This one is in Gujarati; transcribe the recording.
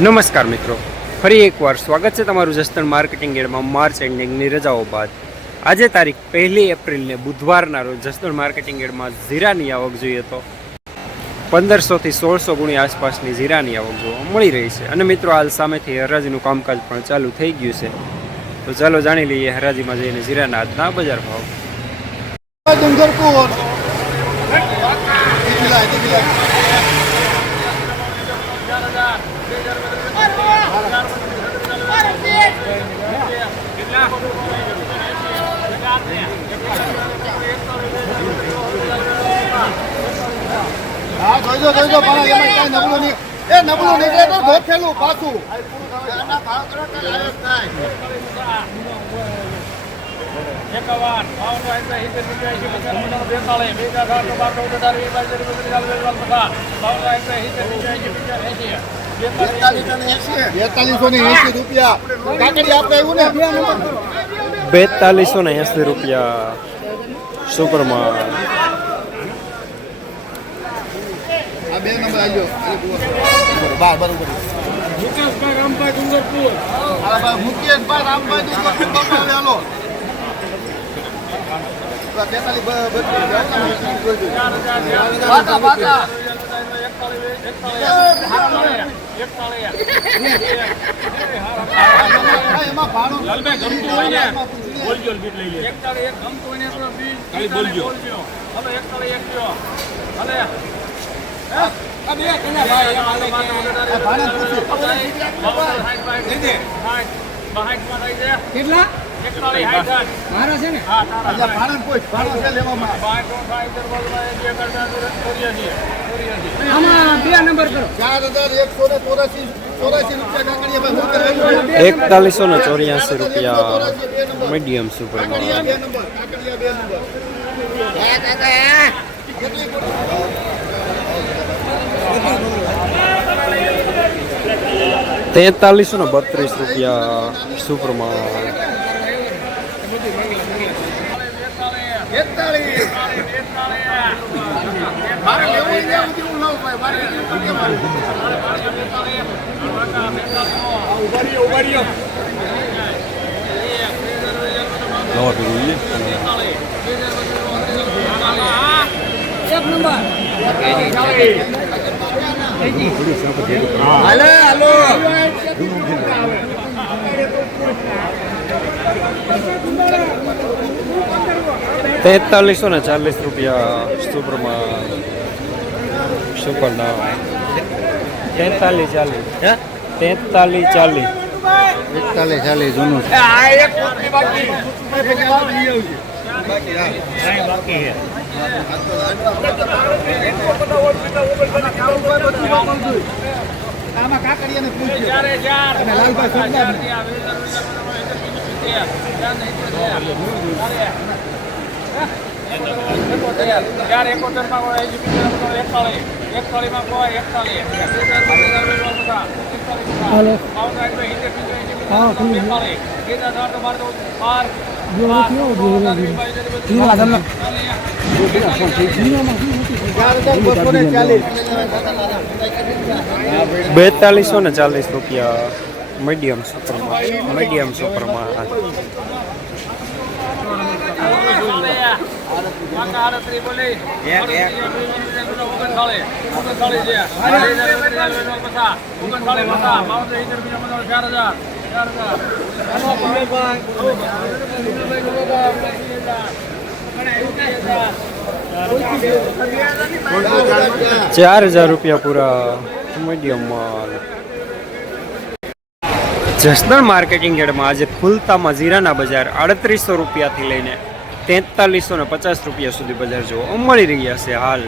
નમસ્કાર મિત્રો, ફરી એકવાર સ્વાગત છે તમારું જસદણ માર્કેટિંગ યાર્ડમાં માર્ચ એન્ડિંગની રજાઓ બાદ. આજે તારીખ 1 એપ્રિલને બુધવારના રોજ જસદણ માર્કેટિંગ યાર્ડમાં જીરાની આવક જોઈએ તો 1500 થી 1600 ગુણી આસપાસની જીરાની આવક જોવા મળી રહી છે. અને મિત્રો, હાલ સામેથી હરાજીનું કામકાજ પણ ચાલુ થઈ ગયું છે. તો ચાલો જાણી લઈએ હરાજીમાં જઈને જીરાના આજના બજાર ભાવ. ₹4280 સુપરમાં. બે નંબર આવ્યો બરોબર મુકેશભાઈ રામભાઈ ડુંગરપુર. મુકેશભાઈ રામભાઈ ડુંગરપુર હાલો મારા છે ને આમાં બે નંબર કરો. 4184 રૂપિયા મીડિયમ સુપરમાં. 4332 રૂપિયા સુપરમાં. 4340 રૂપિયા સુપરમાં. સુપરના 4340 જૂનું છે. આમાં કાકડિયાને પૂછ્યું લાલભાઈ ₹4240 રૂપિયા મીડિયમ સુપરમાં. ₹4000 પૂરા મીડિયમ માલ. જસદણ માર્કેટિંગ યાર્ડમાં આજે ખુલતામાં જીરાના બજાર 3800 રૂપિયાથી લઈને 4350 રૂપિયા સુધી બજાર જોવા મળી રહ્યા છે હાલ.